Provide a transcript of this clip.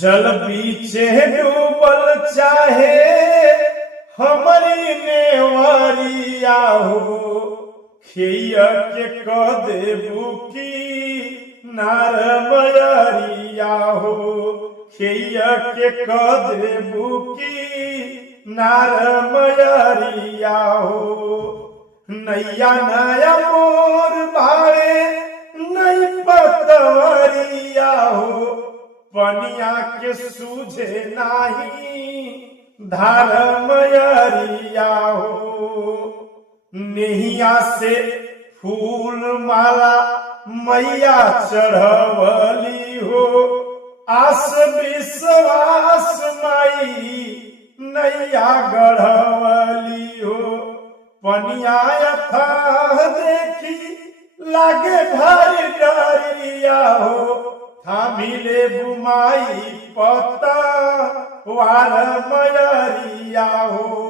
जल बीचे डूबल चाहे हमारी नेवरिया हो, खिया के कह देबू की नार मयरिया हो, खिया के कह देबू की नार मयरिया हो। नैया नया मोर भावे नहीं पतवरिया हो, पनिया के सूझे नाही धार मयरिया हो। नेहिया से फूल माला मैया चढ़वली हो, आस विश्वास माई नैया गढ़वली हो। पनिया अथाह देखी लागे भारी डरिया हो, थामिले बुमाई पता वार मयरिया हो।